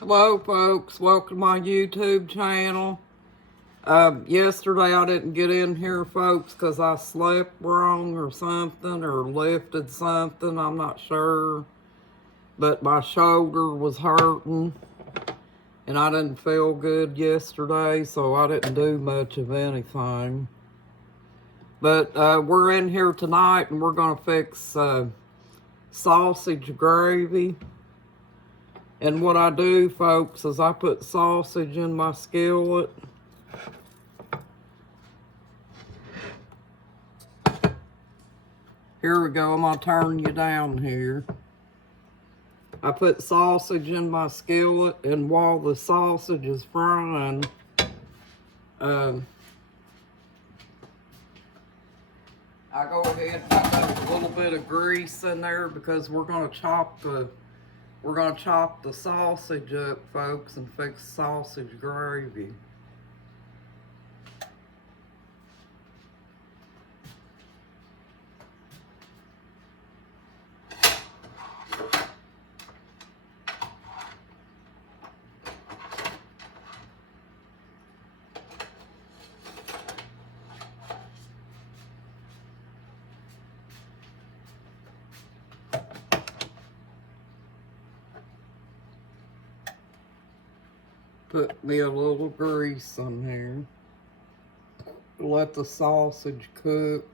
Hello folks, welcome to my YouTube channel. Yesterday I didn't get in here folks because I slept wrong or something or lifted something, I'm not sure. But my shoulder was hurting and I didn't feel good yesterday, so I didn't do much of anything. But we're in here tonight and we're going to fix sausage gravy. And what I do, folks, is I put sausage in my skillet. Here we go, I'm gonna turn you down here. I put sausage in my skillet, and while the sausage is frying, I go ahead and put a little bit of grease in there because we're gonna chop the sausage up, folks, and fix sausage gravy. Put me a little grease on here. Let the sausage cook.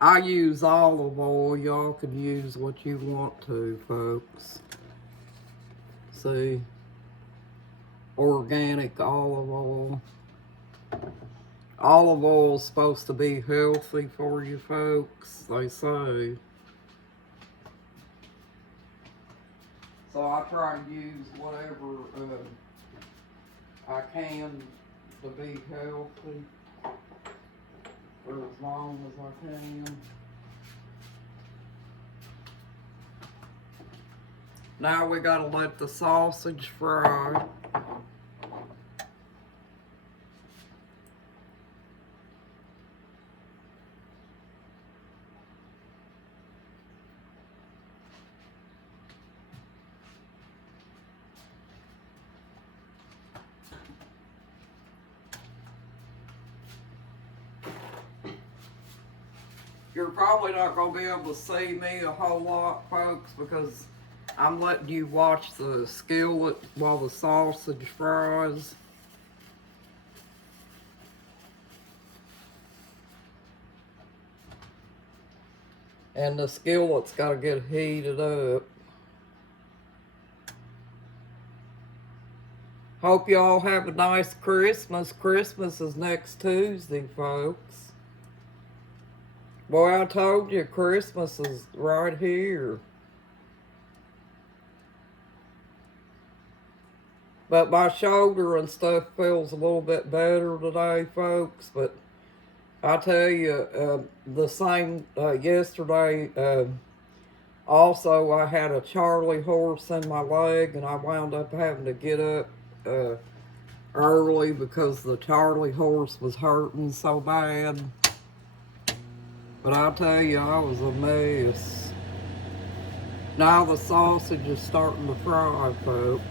I use olive oil. Y'all can use what you want to, folks. See? Organic olive oil. Olive oil is supposed to be healthy for you folks, they say. So I try to use whatever I can to be healthy for as long as I can. Now we gotta let the sausage fry. You're probably not going to be able to see me a whole lot, folks, because I'm letting you watch the skillet while the sausage fries. And the skillet's got to get heated up. Hope y'all have a nice Christmas. Christmas is next Tuesday, folks. Boy, I told you, Christmas is right here. But my shoulder and stuff feels a little bit better today, folks. But I tell you, the same yesterday, also I had a Charlie horse in my leg, and I wound up having to get up early because the Charlie horse was hurting so bad. But I'll tell you, I was a mess. Now the sausage is starting to fry, folks.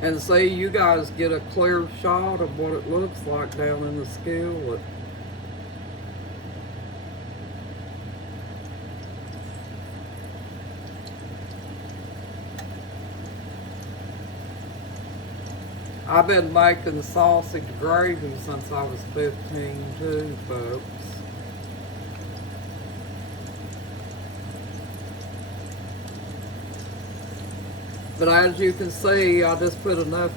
And see, you guys get a clear shot of what it looks like down in the skillet. I've been making sausage gravy since I was 15 too, folks. But as you can see, I just put enough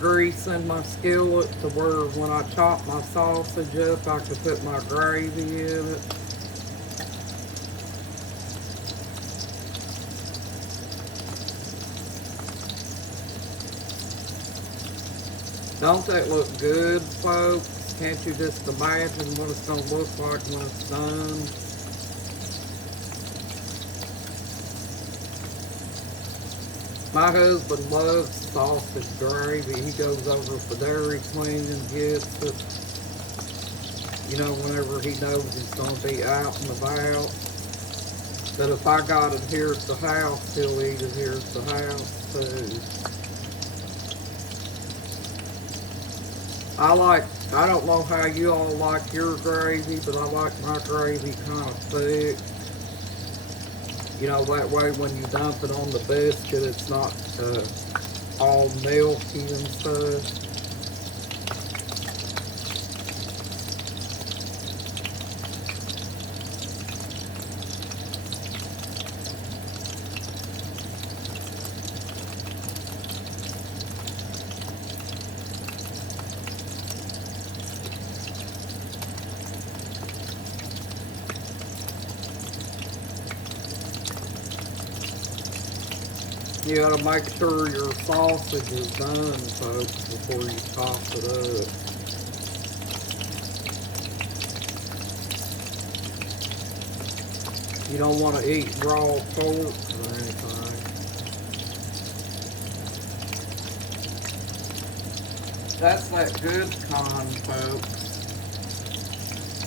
grease in my skillet to where when I chop my sausage up, I could put my gravy in it. Don't that look good, folks? Can't you just imagine what it's going to look like when it's done? My husband loves sausage gravy. He goes over for Dairy Queen and gets it. You know, whenever he knows he's going to be out and about. But if I got it here at the house, he'll eat it here at the house too. I don't know how you all like your gravy, but I like my gravy kind of thick. You know, that way when you dump it on the biscuit, it's not all milky and stuff. You gotta make sure your sausage is done, folks, before you toss it up. You don't want to eat raw pork or anything. That's that good kind, folks.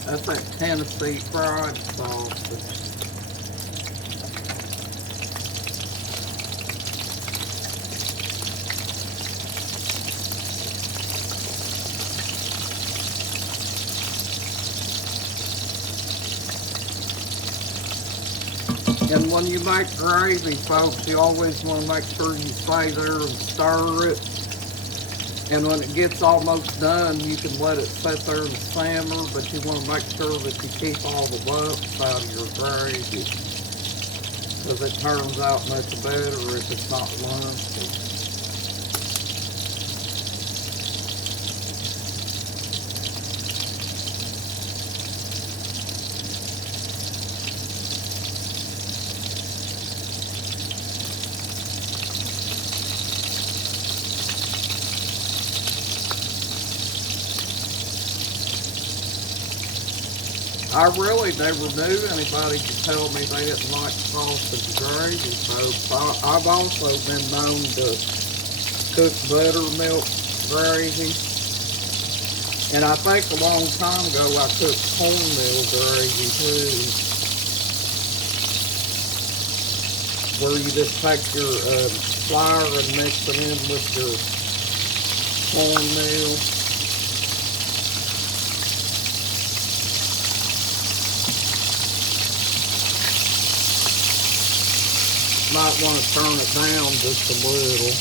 That's that Tennessee fried sausage. And when you make gravy, folks, you always want to make sure you stay there and stir it. And when it gets almost done, you can let it sit there and simmer, but you want to make sure that you keep all the lumps out of your gravy, because it turns out much better if it's not lumpy. I really never knew anybody could tell me they didn't like sausage gravy, folks. I've also been known to cook buttermilk gravy. And I think a long time ago I cooked cornmeal gravy too. Where you just take your flour and mix it in with your cornmeal. Might want to turn it down just a little.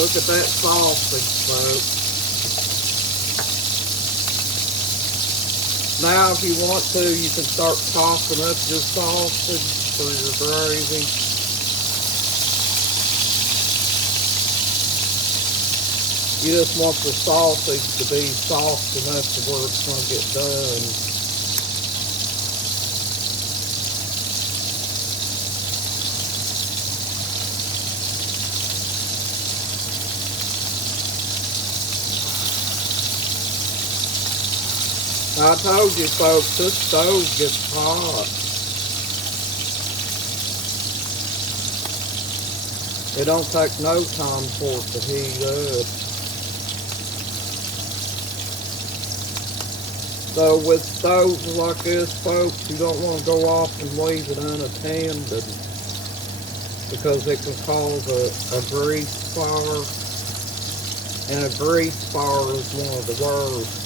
Look at that sausage, folks. Now, if you want to, you can start tossing up your sausage for your gravy. You just want the sausage to be soft enough to where it's going to get done. I told you, folks, this stove gets hot. It don't take no time for it to heat up. So with stoves like this, folks, you don't want to go off and leave it unattended, because it can cause a grease fire, and a grease fire is one of the worst.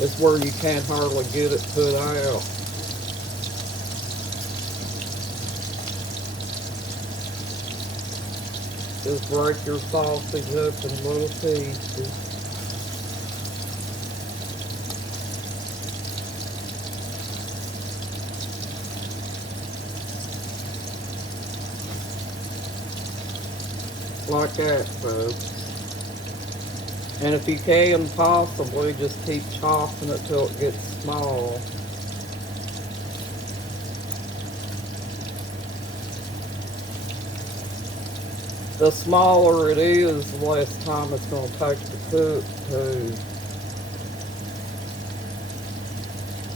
It's where you can't hardly get it put out. Just break your sausage up in little pieces. Like that, folks. And if you can, possibly just keep chopping it till it gets small. The smaller it is, the less time it's going to take to cook too.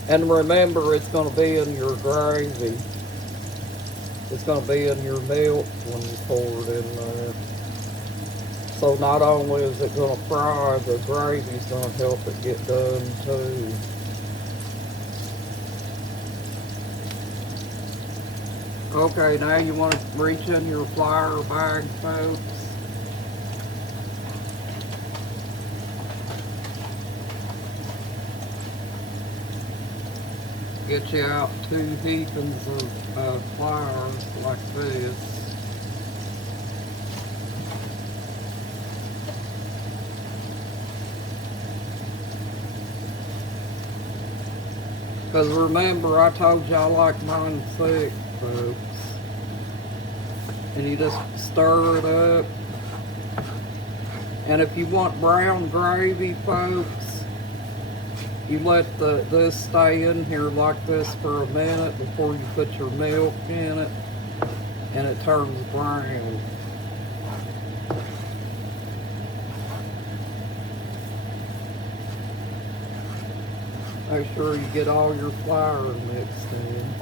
And remember, it's going to be in your gravy. It's going to be in your milk when you pour it in there. So not only is it going to fry, the gravy's going to help it get done too. Okay, now you want to reach in your flour bag, folks. Get you out 2 heapings of flour like this. Because remember, I told you I like mine thick, folks. And you just stir it up. And if you want brown gravy, folks, you let this stay in here like this for a minute before you put your milk in it, and it turns brown. Make sure you get all your flour mixed in.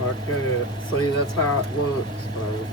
Like that. See, that's how it looks, folks.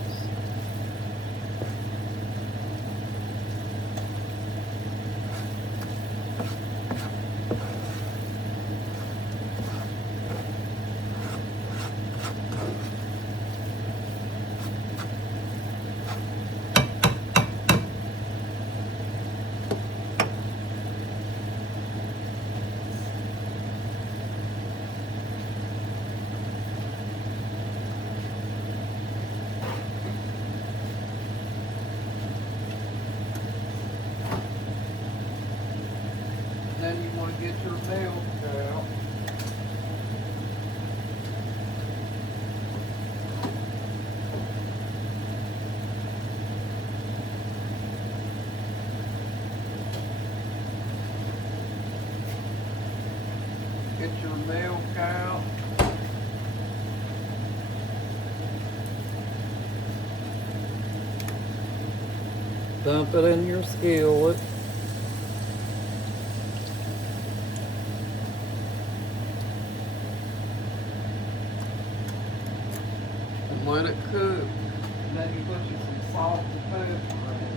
Then you want to get your milk out. Get your milk out. Dump it in your skillet. And let it cook. And then you put you some salt and pepper in it.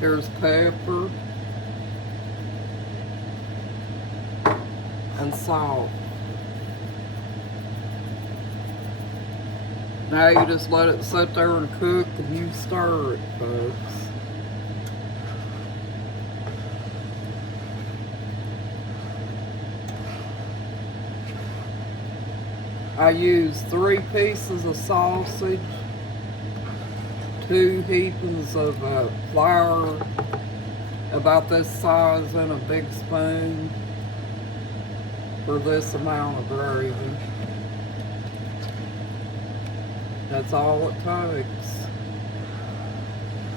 Here's pepper and salt. Now you just let it sit there and cook, and you stir it, folks. I use 3 pieces of sausage, 2 heapings of flour, about this size in a big spoon, for this amount of gravy. That's all it takes.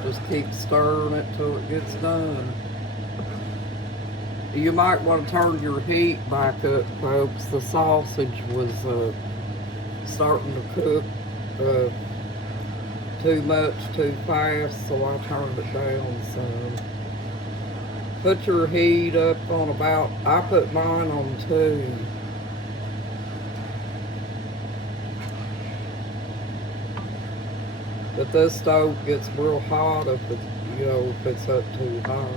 Just keep stirring it till it gets done. You might want to turn your heat back up, folks. The sausage was starting to cook too much too fast, so I turned it down some. Put your heat up on about, I put mine on 2. But this stove gets real hot if it's, if it's up too hot.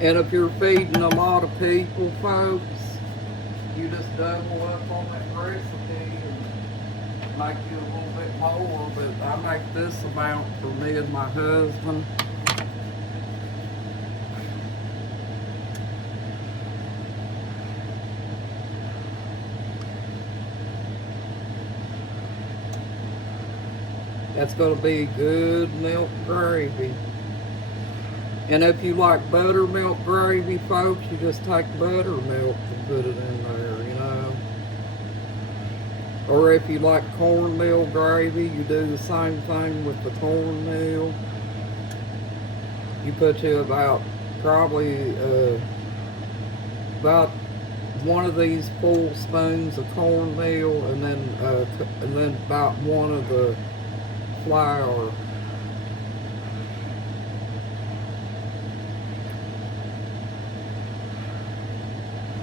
And if you're feeding a lot of people, folks, you just double up on that recipe and make you a little bit more. But I make this amount for me and my husband. That's going to be good milk gravy. And if you like buttermilk gravy, folks, you just take buttermilk and put it in there, you know. Or if you like cornmeal gravy, you do the same thing with the cornmeal. You put you about probably about one of these full spoons of cornmeal, and then about one of the flour.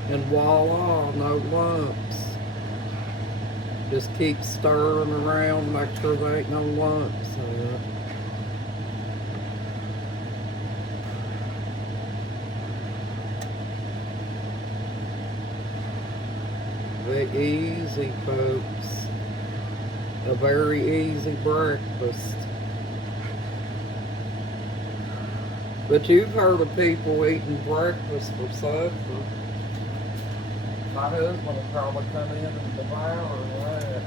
And voila, no lumps. Just keep stirring around, make sure there ain't no lumps in it. Very easy, folks. A very easy breakfast. But you've heard of people eating breakfast for supper. My husband will probably come in and devour that.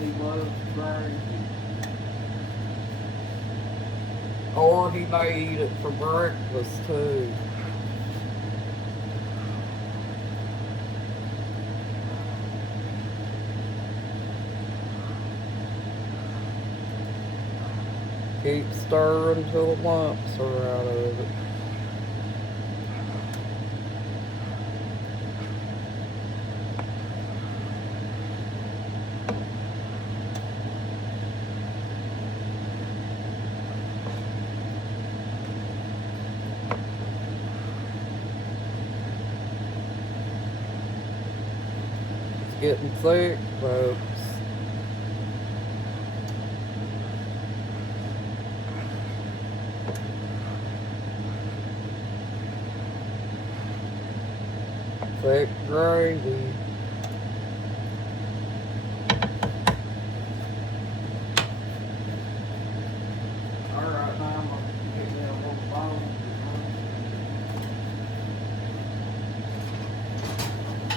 He loves gravy. Or he may eat it for breakfast too. Keep stirring till the lumps are out of it. It's getting thick, folks. Thick gravy. Alright, now I'm going to get me a little bone.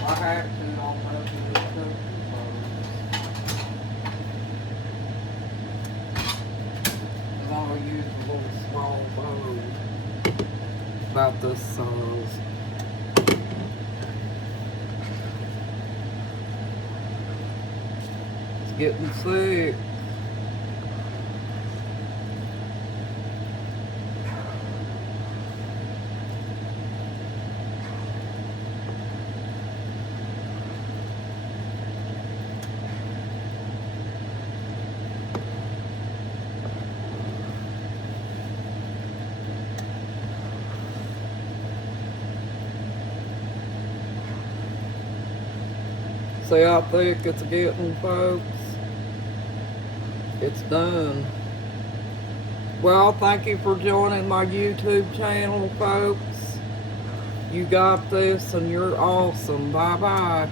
I have to on most of this cooking because I'm going to use a little small bowl about this size. Getting sick. See how thick it's getting, folks? It's done. Well, thank you for joining my YouTube channel, folks. You got this and you're awesome. Bye-bye.